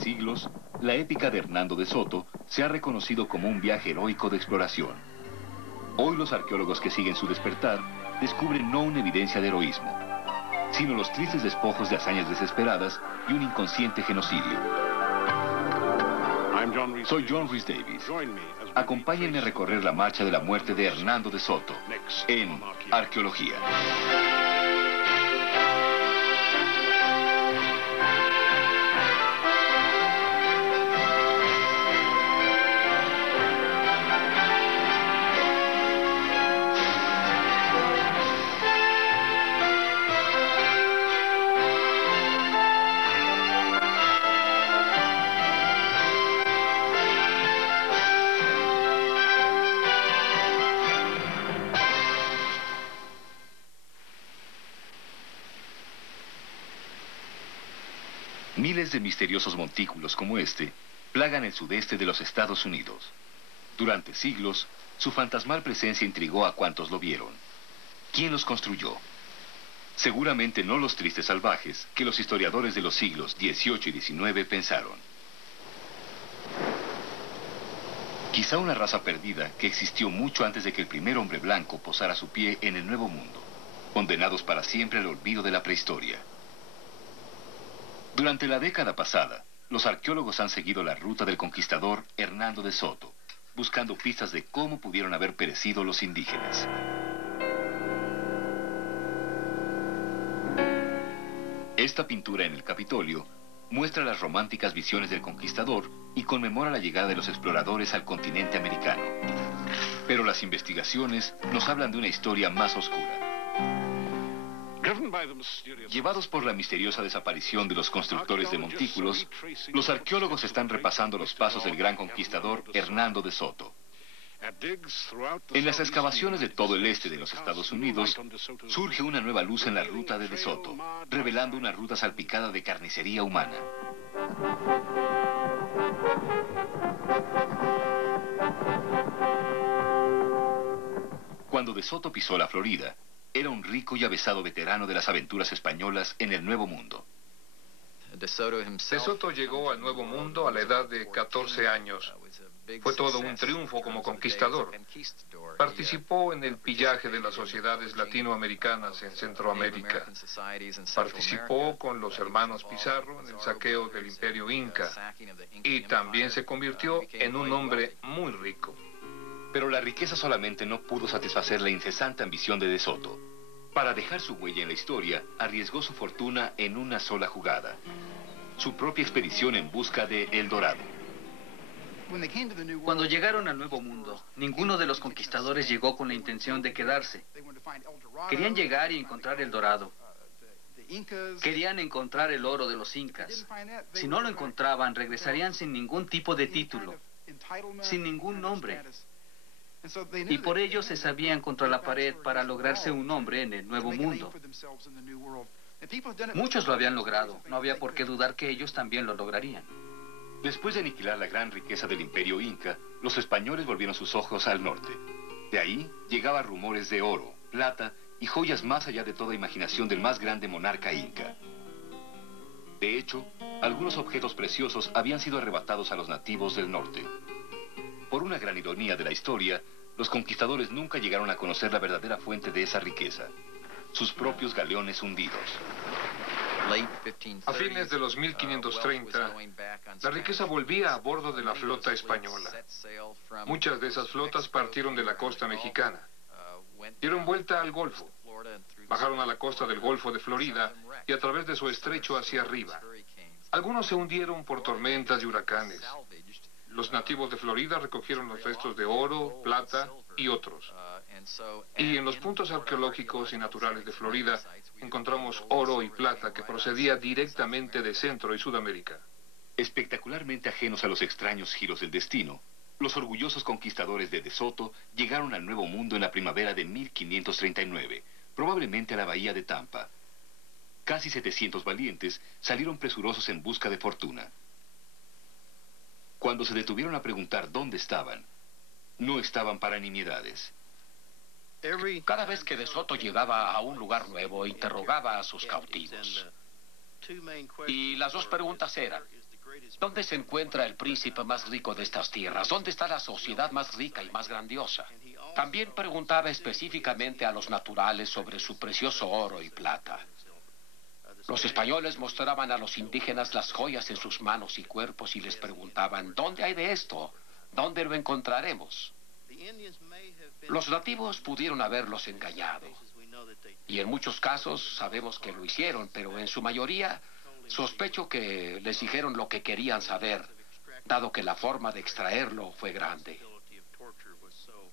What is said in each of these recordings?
siglos, la épica de Hernando de Soto se ha reconocido como un viaje heroico de exploración. Hoy los arqueólogos que siguen su despertar descubren no una evidencia de heroísmo, sino los tristes despojos de hazañas desesperadas y un inconsciente genocidio. Soy John Rhys Davies. Acompáñenme a recorrer la marcha de la muerte de Hernando de Soto en Arqueología. Miles de misteriosos montículos como este plagan el sudeste de los Estados Unidos. Durante siglos, su fantasmal presencia intrigó a cuantos lo vieron. ¿Quién los construyó? Seguramente no los tristes salvajes que los historiadores de los siglos XVIII y XIX pensaron. Quizá una raza perdida que existió mucho antes de que el primer hombre blanco posara su pie en el Nuevo Mundo, condenados para siempre al olvido de la prehistoria. Durante la década pasada, los arqueólogos han seguido la ruta del conquistador Hernando de Soto, buscando pistas de cómo pudieron haber perecido los indígenas. Esta pintura en el Capitolio muestra las románticas visiones del conquistador y conmemora la llegada de los exploradores al continente americano. Pero las investigaciones nos hablan de una historia más oscura. Llevados por la misteriosa desaparición de los constructores de montículos, los arqueólogos están repasando los pasos del gran conquistador Hernando de Soto. En las excavaciones de todo el este de los Estados Unidos, surge una nueva luz en la ruta de Soto, revelando una ruta salpicada de carnicería humana. Cuando de Soto pisó la Florida, era un rico y avesado veterano de las aventuras españolas en el Nuevo Mundo. De Soto llegó al Nuevo Mundo a la edad de 14 años. Fue todo un triunfo como conquistador. Participó en el pillaje de las sociedades latinoamericanas en Centroamérica. Participó con los hermanos Pizarro en el saqueo del Imperio Inca. Y también se convirtió en un hombre muy rico. Pero la riqueza solamente no pudo satisfacer la incesante ambición de Soto. Para dejar su huella en la historia, arriesgó su fortuna en una sola jugada: su propia expedición en busca de El Dorado. Cuando llegaron al Nuevo Mundo, ninguno de los conquistadores llegó con la intención de quedarse. Querían llegar y encontrar El Dorado. Querían encontrar el oro de los incas. Si no lo encontraban, regresarían sin ningún tipo de título, sin ningún nombre. Y por ello se sabían contra la pared para lograrse un nombre en el Nuevo Mundo. Muchos lo habían logrado, no había por qué dudar que ellos también lo lograrían. Después de aniquilar la gran riqueza del Imperio Inca, los españoles volvieron sus ojos al norte. De ahí llegaban rumores de oro, plata y joyas más allá de toda imaginación del más grande monarca inca. De hecho, algunos objetos preciosos habían sido arrebatados a los nativos del norte. Por una gran ironía de la historia, los conquistadores nunca llegaron a conocer la verdadera fuente de esa riqueza: sus propios galeones hundidos. A fines de los 1530, la riqueza volvía a bordo de la flota española. Muchas de esas flotas partieron de la costa mexicana. Dieron vuelta al Golfo, bajaron a la costa del Golfo de Florida y a través de su estrecho hacia arriba. Algunos se hundieron por tormentas y huracanes. Los nativos de Florida recogieron los restos de oro, plata y otros. Y en los puntos arqueológicos y naturales de Florida encontramos oro y plata que procedía directamente de Centro y Sudamérica. Espectacularmente ajenos a los extraños giros del destino, los orgullosos conquistadores de Soto llegaron al Nuevo Mundo en la primavera de 1539, probablemente a la bahía de Tampa. Casi 700 valientes salieron presurosos en busca de fortuna. Cuando se detuvieron a preguntar dónde estaban, no estaban para nimiedades. Cada vez que De Soto llegaba a un lugar nuevo, interrogaba a sus cautivos. Y las dos preguntas eran: ¿Dónde se encuentra el príncipe más rico de estas tierras? ¿Dónde está la sociedad más rica y más grandiosa? También preguntaba específicamente a los naturales sobre su precioso oro y plata. Los españoles mostraban a los indígenas las joyas en sus manos y cuerpos y les preguntaban, ¿dónde hay de esto? ¿Dónde lo encontraremos? Los nativos pudieron haberlos engañado. Y en muchos casos sabemos que lo hicieron, pero en su mayoría sospecho que les dijeron lo que querían saber, dado que la forma de extraerlo fue grande.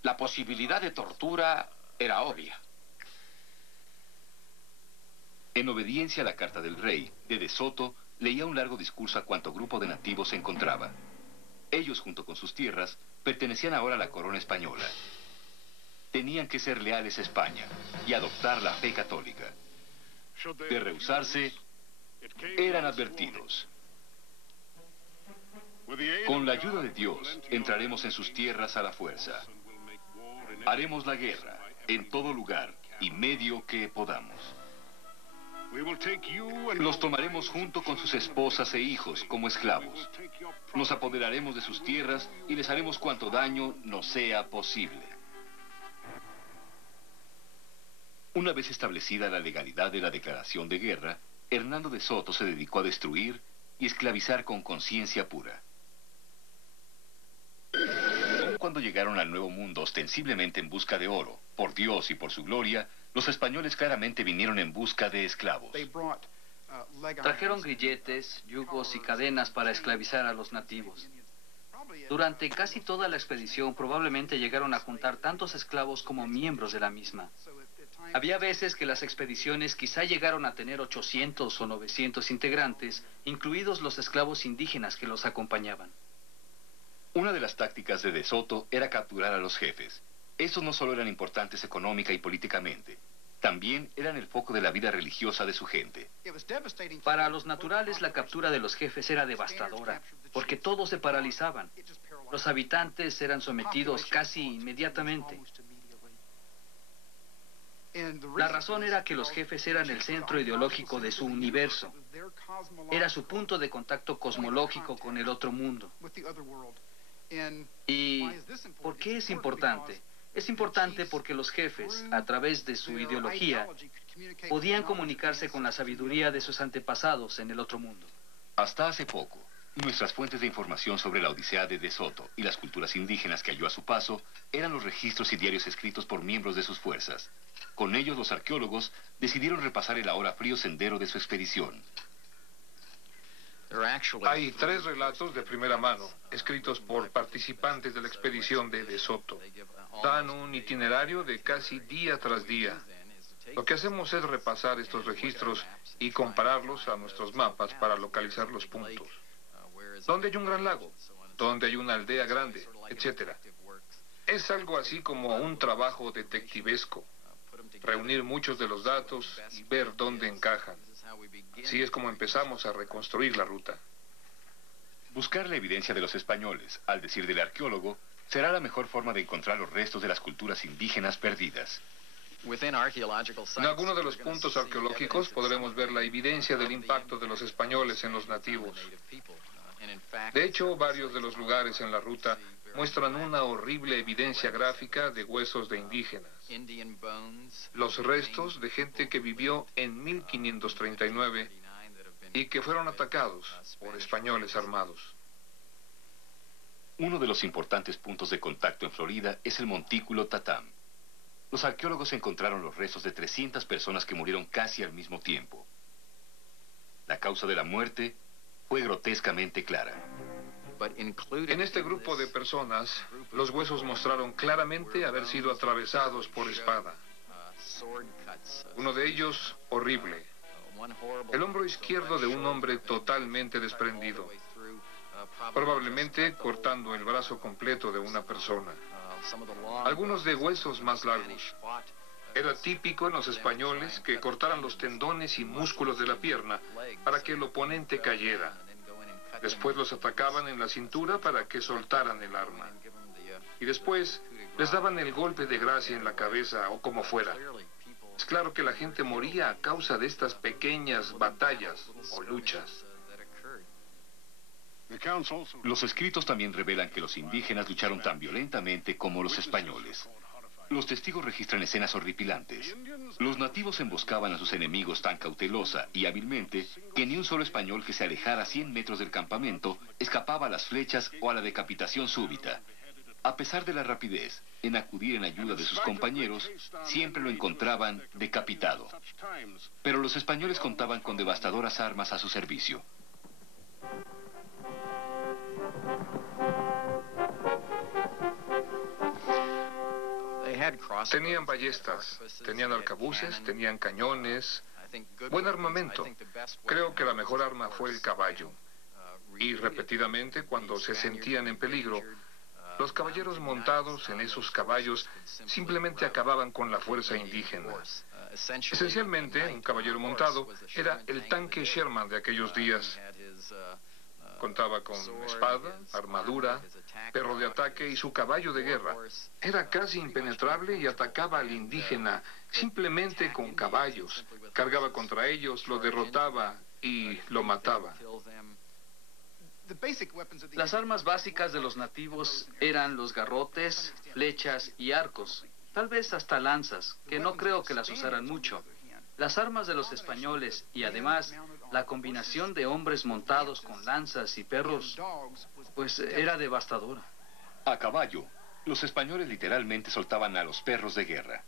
La posibilidad de tortura era obvia. En obediencia a la carta del rey, de Soto leía un largo discurso a cuanto grupo de nativos se encontraba. Ellos, junto con sus tierras, pertenecían ahora a la corona española. Tenían que ser leales a España y adoptar la fe católica. De rehusarse, eran advertidos. Con la ayuda de Dios, entraremos en sus tierras a la fuerza. Haremos la guerra en todo lugar y medio que podamos. Los tomaremos junto con sus esposas e hijos como esclavos. Nos apoderaremos de sus tierras y les haremos cuanto daño nos sea posible. Una vez establecida la legalidad de la declaración de guerra, Hernando de Soto se dedicó a destruir y esclavizar con conciencia pura. Aun cuando llegaron al Nuevo Mundo ostensiblemente en busca de oro, por Dios y por su gloria, los españoles claramente vinieron en busca de esclavos. Trajeron grilletes, yugos y cadenas para esclavizar a los nativos. Durante casi toda la expedición probablemente llegaron a juntar tantos esclavos como miembros de la misma. Había veces que las expediciones quizá llegaron a tener 800 o 900 integrantes, incluidos los esclavos indígenas que los acompañaban. Una de las tácticas de Soto era capturar a los jefes. Estos no solo eran importantes económica y políticamente, también eran el foco de la vida religiosa de su gente. Para los naturales, la captura de los jefes era devastadora, porque todos se paralizaban. Los habitantes eran sometidos casi inmediatamente. La razón era que los jefes eran el centro ideológico de su universo. Era su punto de contacto cosmológico con el otro mundo. ¿Y por qué es importante? Es importante porque los jefes, a través de su ideología, podían comunicarse con la sabiduría de sus antepasados en el otro mundo. Hasta hace poco, nuestras fuentes de información sobre la Odisea de Soto y las culturas indígenas que halló a su paso eran los registros y diarios escritos por miembros de sus fuerzas. Con ellos, los arqueólogos decidieron repasar el ahora frío sendero de su expedición. Hay 3 relatos de primera mano, escritos por participantes de la expedición de Soto. Dan un itinerario de casi día tras día. Lo que hacemos es repasar estos registros y compararlos a nuestros mapas para localizar los puntos. ¿Dónde hay un gran lago? ¿Dónde hay una aldea grande? Etcétera. Es algo así como un trabajo detectivesco. Reunir muchos de los datos y ver dónde encajan. Así es como empezamos a reconstruir la ruta. Buscar la evidencia de los españoles, al decir del arqueólogo, será la mejor forma de encontrar los restos de las culturas indígenas perdidas. En algunos de los puntos arqueológicos podremos ver la evidencia del impacto de los españoles en los nativos. De hecho, varios de los lugares en la ruta muestran una horrible evidencia gráfica de huesos de indígenas. Los restos de gente que vivió en 1539 y que fueron atacados por españoles armados. Uno de los importantes puntos de contacto en Florida es el montículo Tatam. Los arqueólogos encontraron los restos de 300 personas que murieron casi al mismo tiempo. La causa de la muerte fue grotescamente clara. En este grupo de personas, los huesos mostraron claramente haber sido atravesados por espada. Uno de ellos, horrible. El hombro izquierdo de un hombre totalmente desprendido, probablemente cortando el brazo completo de una persona. Algunos de huesos más largos. Era típico en los españoles que cortaran los tendones y músculos de la pierna para que el oponente cayera. Después los atacaban en la cintura para que soltaran el arma. Y después les daban el golpe de gracia en la cabeza o como fuera. Es claro que la gente moría a causa de estas pequeñas batallas o luchas. Los escritos también revelan que los indígenas lucharon tan violentamente como los españoles. Los testigos registran escenas horripilantes. Los nativos emboscaban a sus enemigos tan cautelosa y hábilmente que ni un solo español que se alejara 100 metros del campamento escapaba a las flechas o a la decapitación súbita. A pesar de la rapidez en acudir en ayuda de sus compañeros, siempre lo encontraban decapitado. Pero los españoles contaban con devastadoras armas a su servicio. Tenían ballestas, tenían arcabuces, tenían cañones, buen armamento. Creo que la mejor arma fue el caballo. Y repetidamente, cuando se sentían en peligro, los caballeros montados en esos caballos simplemente acababan con la fuerza indígena. Esencialmente, un caballero montado era el tanque Sherman de aquellos días. Contaba con espada, armadura, perro de ataque y su caballo de guerra. Era casi impenetrable y atacaba al indígena simplemente con caballos. Cargaba contra ellos, lo derrotaba y lo mataba. Las armas básicas de los nativos eran los garrotes, flechas y arcos, tal vez hasta lanzas, que no creo que las usaran mucho. Las armas de los españoles y además la combinación de hombres montados con lanzas y perros, pues era devastadora. A caballo, los españoles literalmente soltaban a los perros de guerra.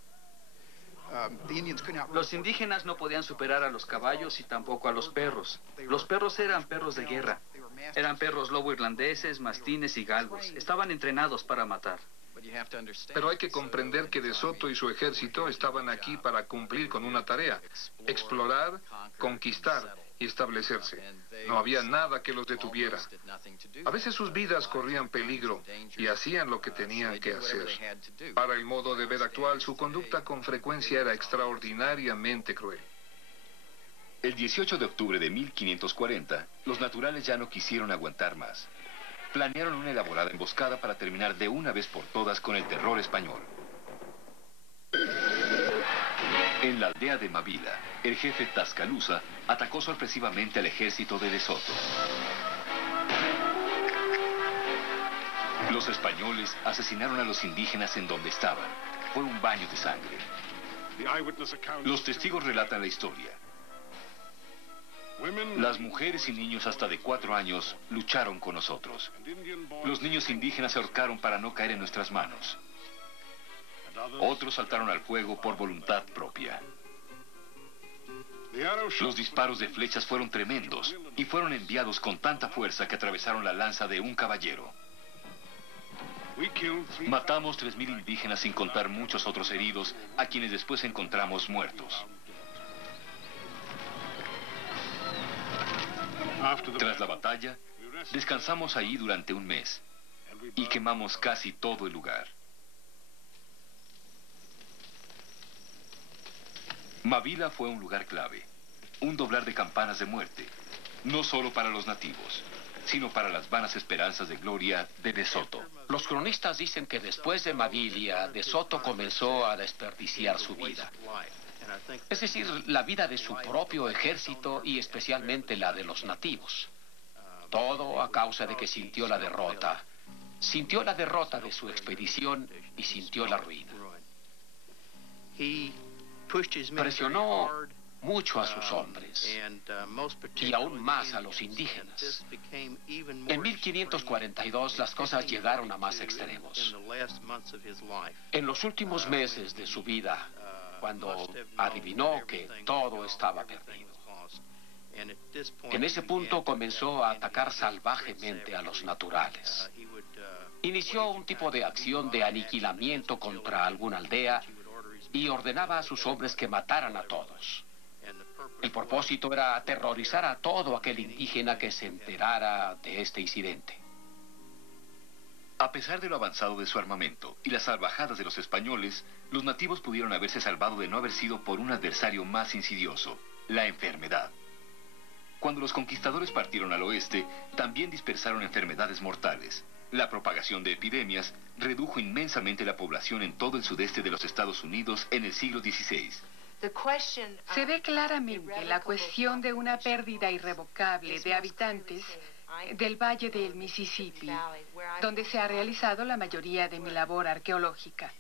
Los indígenas no podían superar a los caballos y tampoco a los perros. Los perros eran perros de guerra. Eran perros lobo irlandeses, mastines y galgos. Estaban entrenados para matar. Pero hay que comprender que De Soto y su ejército estaban aquí para cumplir con una tarea: explorar, conquistar y establecerse. No había nada que los detuviera. A veces sus vidas corrían peligro y hacían lo que tenían que hacer. Para el modo de ver actual, su conducta con frecuencia era extraordinariamente cruel. El 18 de octubre de 1540, los naturales ya no quisieron aguantar más. Planearon una elaborada emboscada para terminar de una vez por todas con el terror español. En la aldea de Mavila, el jefe Tascalusa atacó sorpresivamente al ejército de De Soto. Los españoles asesinaron a los indígenas en donde estaban. Fue un baño de sangre. Los testigos relatan la historia. Las mujeres y niños hasta de 4 años lucharon con nosotros. Los niños indígenas se ahorcaron para no caer en nuestras manos. Otros saltaron al fuego por voluntad propia. Los disparos de flechas fueron tremendos y fueron enviados con tanta fuerza que atravesaron la lanza de un caballero. Matamos 3,000 indígenas sin contar muchos otros heridos, a quienes después encontramos muertos. Tras la batalla, descansamos ahí durante un mes y quemamos casi todo el lugar. Mavila fue un lugar clave, un doblar de campanas de muerte, no solo para los nativos, sino para las vanas esperanzas de gloria de De Soto. Los cronistas dicen que después de Mavila, De Soto comenzó a desperdiciar su vida. Es decir, la vida de su propio ejército y especialmente la de los nativos. Todo a causa de que sintió la derrota. Sintió la derrota de su expedición y sintió la ruina. Presionó mucho a sus hombres y aún más a los indígenas. En 1542 las cosas llegaron a más extremos. En los últimos meses de su vida, cuando adivinó que todo estaba perdido, en ese punto comenzó a atacar salvajemente a los naturales. Inició un tipo de acción de aniquilamiento contra alguna aldea y ordenaba a sus hombres que mataran a todos. El propósito era aterrorizar a todo aquel indígena que se enterara de este incidente. A pesar de lo avanzado de su armamento y las salvajadas de los españoles, los nativos pudieron haberse salvado de no haber sido por un adversario más insidioso, la enfermedad. Cuando los conquistadores partieron al oeste, también dispersaron enfermedades mortales. La propagación de epidemias redujo inmensamente la población en todo el sudeste de los Estados Unidos en el siglo XVI. Se ve claramente la cuestión de una pérdida irrevocable de habitantes del Valle del Mississippi, donde se ha realizado la mayoría de mi labor arqueológica.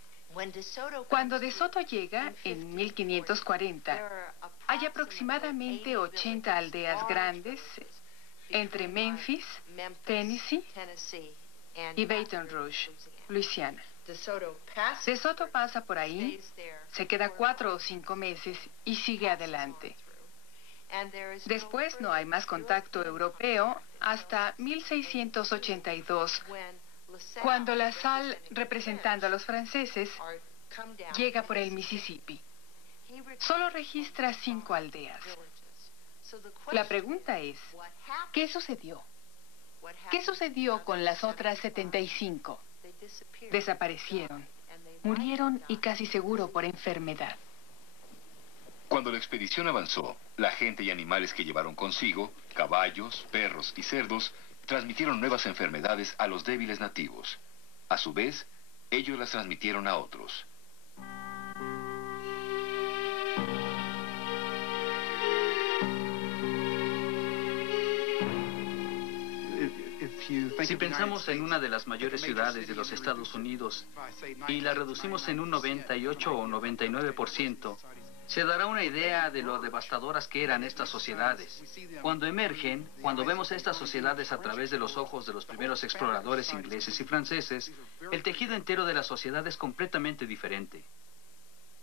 Cuando De Soto llega, en 1540, hay aproximadamente 80 aldeas grandes entre Memphis, Tennessee, y Baton Rouge, Luisiana. De Soto pasa por ahí, se queda 4 o 5 meses y sigue adelante. Después no hay más contacto europeo hasta 1682, cuando La Salle, representando a los franceses, llega por el Mississippi. Solo registra 5 aldeas. La pregunta es, ¿qué sucedió? ¿Qué sucedió con las otras 75? Desaparecieron, murieron y casi seguro por enfermedad. Cuando la expedición avanzó, la gente y animales que llevaron consigo, caballos, perros y cerdos, transmitieron nuevas enfermedades a los débiles nativos. A su vez, ellos las transmitieron a otros. Si pensamos en una de las mayores ciudades de los Estados Unidos y la reducimos en un 98 o 99%, se dará una idea de lo devastadoras que eran estas sociedades. Cuando emergen, cuando vemos estas sociedades a través de los ojos de los primeros exploradores ingleses y franceses, el tejido entero de la sociedad es completamente diferente.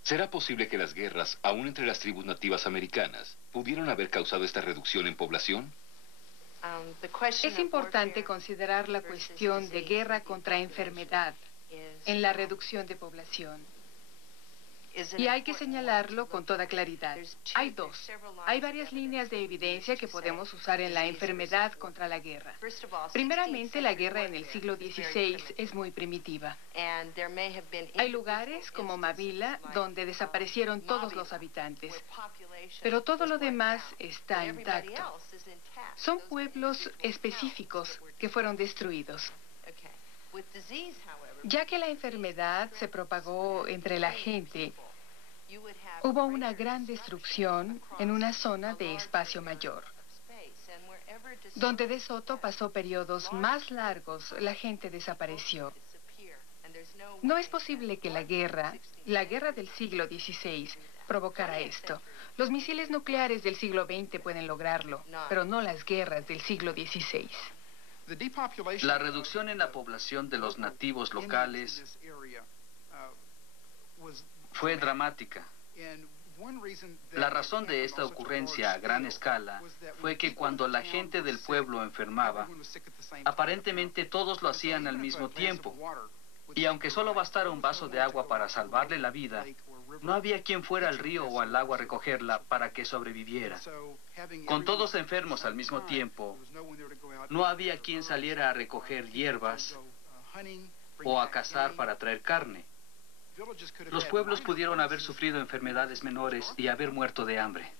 ¿Será posible que las guerras, aún entre las tribus nativas americanas, pudieron haber causado esta reducción en población? Es importante considerar la cuestión de guerra contra enfermedad en la reducción de población. Y hay que señalarlo con toda claridad. Hay dos. Hay varias líneas de evidencia que podemos usar en la enfermedad contra la guerra. Primeramente, la guerra en el siglo XVI es muy primitiva. Hay lugares como Mabila donde desaparecieron todos los habitantes, pero todo lo demás está intacto. Son pueblos específicos que fueron destruidos. Ya que la enfermedad se propagó entre la gente, hubo una gran destrucción en una zona de espacio mayor. Donde De Soto pasó periodos más largos, la gente desapareció. No es posible que la guerra del siglo XVI, provocara esto. Los misiles nucleares del siglo XX pueden lograrlo, pero no las guerras del siglo XVI. La reducción en la población de los nativos locales fue dramática. La razón de esta ocurrencia a gran escala fue que cuando la gente del pueblo enfermaba, aparentemente todos lo hacían al mismo tiempo. Y aunque solo bastara un vaso de agua para salvarle la vida, no había quien fuera al río o al lago a recogerla para que sobreviviera. Con todos enfermos al mismo tiempo, no había quien saliera a recoger hierbas o a cazar para traer carne. Los pueblos pudieron haber sufrido enfermedades menores y haber muerto de hambre.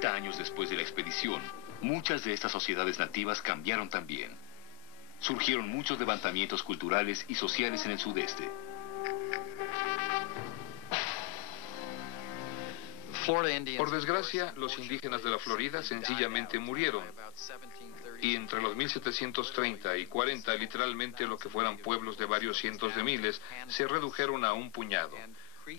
Años después de la expedición, muchas de estas sociedades nativas cambiaron también. Surgieron muchos levantamientos culturales y sociales en el sudeste. Por desgracia, los indígenas de la Florida sencillamente murieron. Y entre los 1730 y 40, literalmente lo que fueran pueblos de varios cientos de miles, se redujeron a un puñado.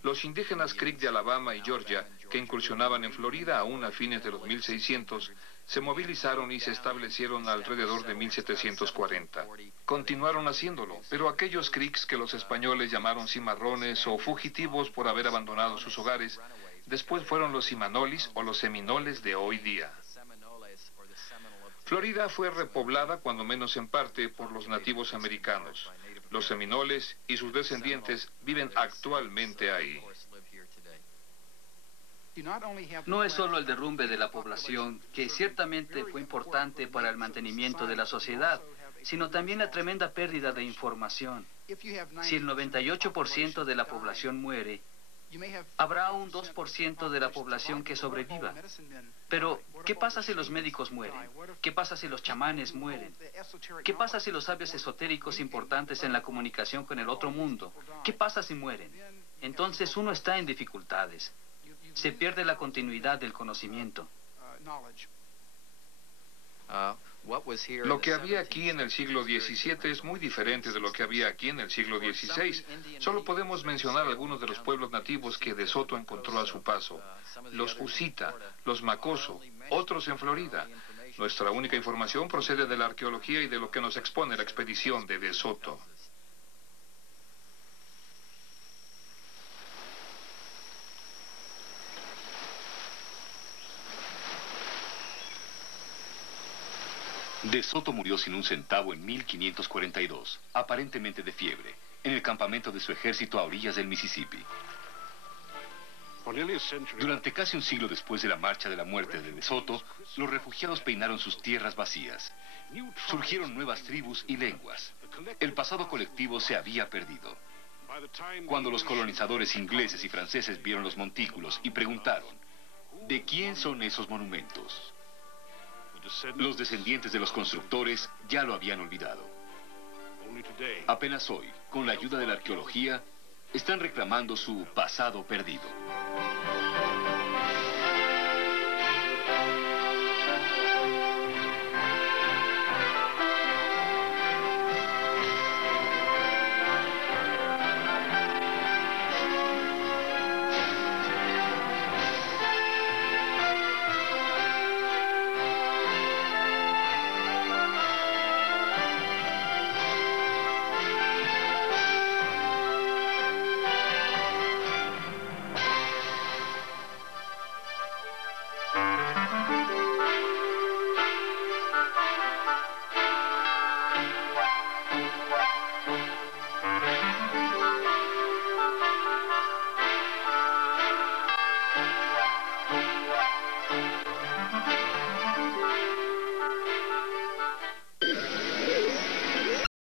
Los indígenas Creek de Alabama y Georgia, que incursionaban en Florida aún a fines de los 1600, se movilizaron y se establecieron alrededor de 1740. Continuaron haciéndolo, pero aquellos Creeks que los españoles llamaron cimarrones o fugitivos por haber abandonado sus hogares, después fueron los Seminoles o los Seminoles de hoy día. Florida fue repoblada, cuando menos en parte, por los nativos americanos. Los Seminoles y sus descendientes viven actualmente ahí. No es solo el derrumbe de la población, que ciertamente fue importante para el mantenimiento de la sociedad, sino también la tremenda pérdida de información. Si el 98% de la población muere, Habrá un 2% de la población que sobreviva. Pero, ¿qué pasa si los médicos mueren? ¿Qué pasa si los chamanes mueren? ¿Qué pasa si los sabios esotéricos importantes en la comunicación con el otro mundo? ¿Qué pasa si mueren? Entonces uno está en dificultades. Se pierde la continuidad del conocimiento. Lo que había aquí en el siglo XVII es muy diferente de lo que había aquí en el siglo XVI. Solo podemos mencionar algunos de los pueblos nativos que De Soto encontró a su paso. Los Usita, los Macoso, otros en Florida. Nuestra única información procede de la arqueología y de lo que nos expone la expedición de De Soto. De Soto murió sin un centavo en 1542, aparentemente de fiebre, en el campamento de su ejército a orillas del Mississippi. Durante casi un siglo después de la marcha de la muerte de Soto, los refugiados peinaron sus tierras vacías. Surgieron nuevas tribus y lenguas. El pasado colectivo se había perdido. Cuando los colonizadores ingleses y franceses vieron los montículos y preguntaron, ¿de quién son esos monumentos?, los descendientes de los constructores ya lo habían olvidado. Apenas hoy, con la ayuda de la arqueología, están reclamando su pasado perdido.